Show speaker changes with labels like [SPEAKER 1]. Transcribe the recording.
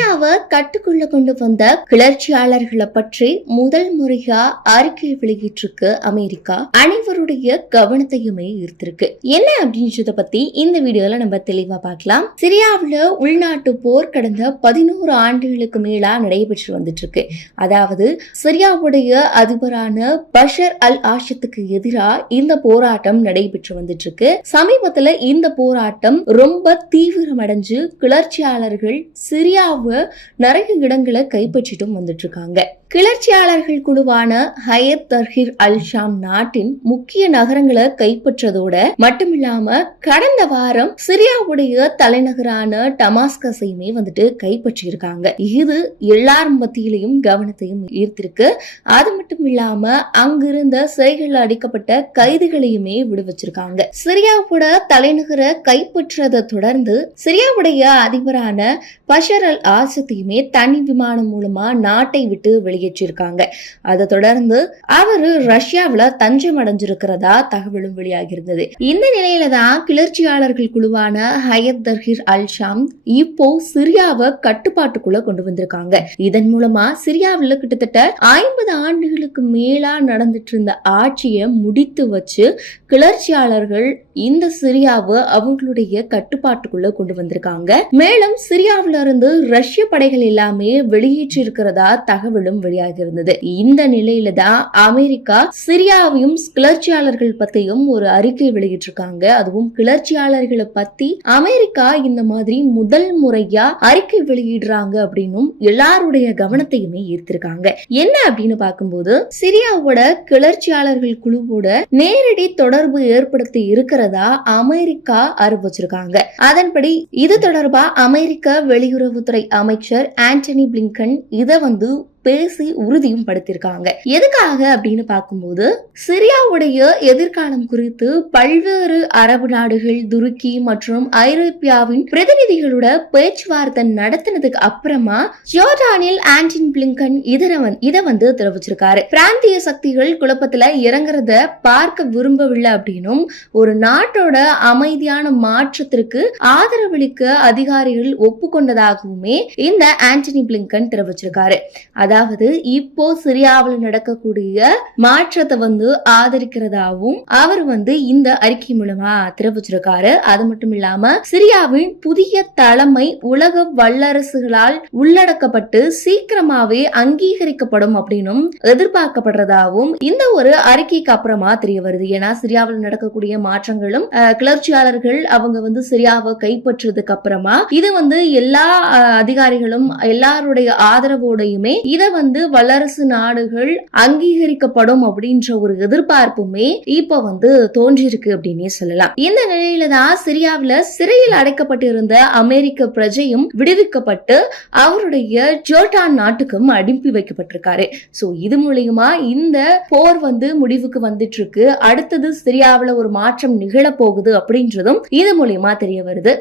[SPEAKER 1] இந்தியாவை கட்டுக்குள்ள கொண்டு வந்த கிளர்ச்சியாளர்களை பற்றி முதல் முறையா அறிக்கை வெளியிட்டிருக்கு அமெரிக்கா. அனைவருடைய கவனத்தையுமே ஈர்த்திருக்கு. என்ன அப்படின்றத பத்தி இந்த வீடியோல நம்ம தெளிவா பார்க்கலாம். சிரியாவில உள்நாட்டு போர் கடந்த பதினோரு ஆண்டுகளுக்கு மேலா நடைபெற்று வந்துட்டு இருக்கு அதாவது சிரியாவுடைய அதிபரான பஷர் அல் ஆஷத்துக்கு எதிராக இந்த போராட்டம் நடைபெற்று வந்துட்டு இருக்கு சமீபத்துல இந்த போராட்டம் ரொம்ப தீவிரமடைஞ்சு கிளர்ச்சியாளர்கள் நிறைய இடங்களை கைப்பற்றிட்டும் வந்துட்டு இருக்காங்க கிளர்ச்சியாளர்கள் குழுவான ஹயத் தர்ஹிர் அல் ஷாம் நாட்டின் முக்கிய நகரங்களை கைப்பற்றதோட மட்டுமில்லாம கடந்த வாரம் சிரியாவுடைய தலைநகரான டமாஸ்கஸையுமே வந்துட்டு கைப்பற்றி இருக்காங்க இது எல்லார் மத்தியிலையும் கவனத்தையும் ஈர்த்திருக்கு. அது மட்டும் இல்லாம அங்கிருந்த சிறைகள் அடிக்கப்பட்ட கைதிகளையுமே விடுவிச்சிருக்காங்க. சிரியாவோட தலைநகரை கைப்பற்றதை தொடர்ந்து சிரியாவுடைய அதிபரான பஷர் அல் ஆசத்தையுமே தனி விமானம் மூலமா நாட்டை விட்டு வெளியேற்றிருக்காங்க. அதை தொடர்ந்து அவரு ரஷ்யாவில் தஞ்சம் அடைஞ்சிருக்கிறதா தகவலும் வெளியாகியிருந்தது. இந்த நிலையில தான் கிளர்ச்சியாளர்கள் குழுவான ஹயத் தர்ஹிர் அல் ஷாம் இப்போ சிரியாவை கட்டுப்பாட்டுக்குள்ள கொண்டு வந்திருக்காங்க. இதன் மூலமா சிரியாவில் கிட்டத்தட்ட ஐம்பது ஆண்டுகளுக்கு மேலா நடந்துட்டு இருந்த ஆட்சியை முடித்து வச்சு கிளர்ச்சியாளர்கள் இந்த சிரியாவை அவங்களுடைய கட்டுப்பாட்டுக்குள்ள கொண்டு வந்திருக்காங்க. மேலும் சிரியாவில இருந்து ரஷ்ய படைகள் எல்லாமே வெளியேற்றி இருக்கிறதா தகவலும் வெளியாகி இருந்தது இந்த நிலையில தான் அமெரிக்கா சிரியாவையும் கிளர்ச்சியாளர்கள் பத்தியும் ஒரு அறிக்கை வெளியிட்டிருக்காங்க. அதுவும் கிளர்ச்சியாளர்களை பத்தி அமெரிக்கா இந்த மாதிரி முதல் முறையா அறிக்கை வெளியிடுறாங்க அப்படின்னும் எல்லாருடைய கவனத்தையுமே ஈர்த்திருக்காங்க. என்ன அப்படின்னு பார்க்கும்போது சிரியாவோட கிளர்ச்சியாளர்கள் குழுவோட நேரடி தொடர்பு ஏற்படுத்தி இருக்கிறதா அமெரிக்கா அறிவிச்சிருக்காங்க. அதன்படி இது தொடர்பா அமெரிக்க வெளியுறவுத்துறை அமைச்சர் ஆண்டனி பிளிங்கன் இத வந்து பேசி உறுதியும் படுத்திருக்காங்க. எதுக்காக அப்படின்னு பார்க்கும்போது சிரியாவுடைய எதிர்காலம் குறித்து பல்வேறு அரபு நாடுகள் துருக்கி மற்றும் ஐரோப்பியாவின் பிரதிநிதிகளோட பேச்சுவார்த்தை நடத்தினதுக்கு அப்புறமா ஜோர்டானில் ஆண்டின் பிளிங்கன் இதர இதை வந்து தெரிவிச்சிருக்காரு. பிராந்திய சக்திகள் குழப்பத்துல இறங்குறத பார்க்க விரும்பவில்லை அப்படின்னும் ஒரு நாட்டோட அமைதியான மாற்றத்திற்கு ஆதரவளிக்க அதிகாரிகள் ஒப்புக்கொண்டதாகவுமே இந்த ஆண்டனி பிளிங்கன் தெரிவிச்சிருக்காரு. அதாவது இப்போ சிரியாவில் நடக்கக்கூடிய மாற்றத்தை வந்து ஆதரிக்கிறதாவும் அவர் வந்து இந்த அறிக்கை மூலமா தெரிவிச்சிருக்காரு. அது மட்டும் இல்லாம சிரியாவின் புதிய தலைமை உலக வல்லரசுகளால் உள்ளடக்கப்பட்டு சீக்கிரமாவே அங்கீகரிக்கப்படும் அப்படின்னும் எதிர்பார்க்கப்படுறதாவும் இந்த ஒரு அறிக்கைக்கு அப்புறமா தெரிய வருது. ஏன்னா சிரியாவில் நடக்கக்கூடிய மாற்றங்களும் கிளர்ச்சியாளர்கள் அவங்க வந்து சிரியாவை கைப்பற்றதுக்கு அப்புறமா இது வந்து எல்லா அதிகாரிகளும் எல்லாருடைய ஆதரவோடையுமே இதை வந்து வல்லரசு நாடுகள் அங்கீகரிக்கப்படும் அப்படின்ற ஒரு எதிர்பார்ப்புமே இப்ப வந்து தோன்றியிருக்கு அப்படின்னே சொல்லலாம். இந்த நிலையில தான் சிரியாவுல சிறையில் அடைக்கப்பட்டிருந்த அமெரிக்க பிரஜையும் விடுவிக்கப்பட்டு அவருடைய ஜோர்டான் நாட்டுக்கும் அனுப்பி வைக்கப்பட்டிருக்காரு. சோ இது மூலியமா இந்த போர் வந்து முடிவுக்கு வந்துட்டு இருக்கு அடுத்தது சிரியாவுல ஒரு மாற்றம் நிகழப்போகுது அப்படின்றதும் இது மூலியமா தெரிய வருது.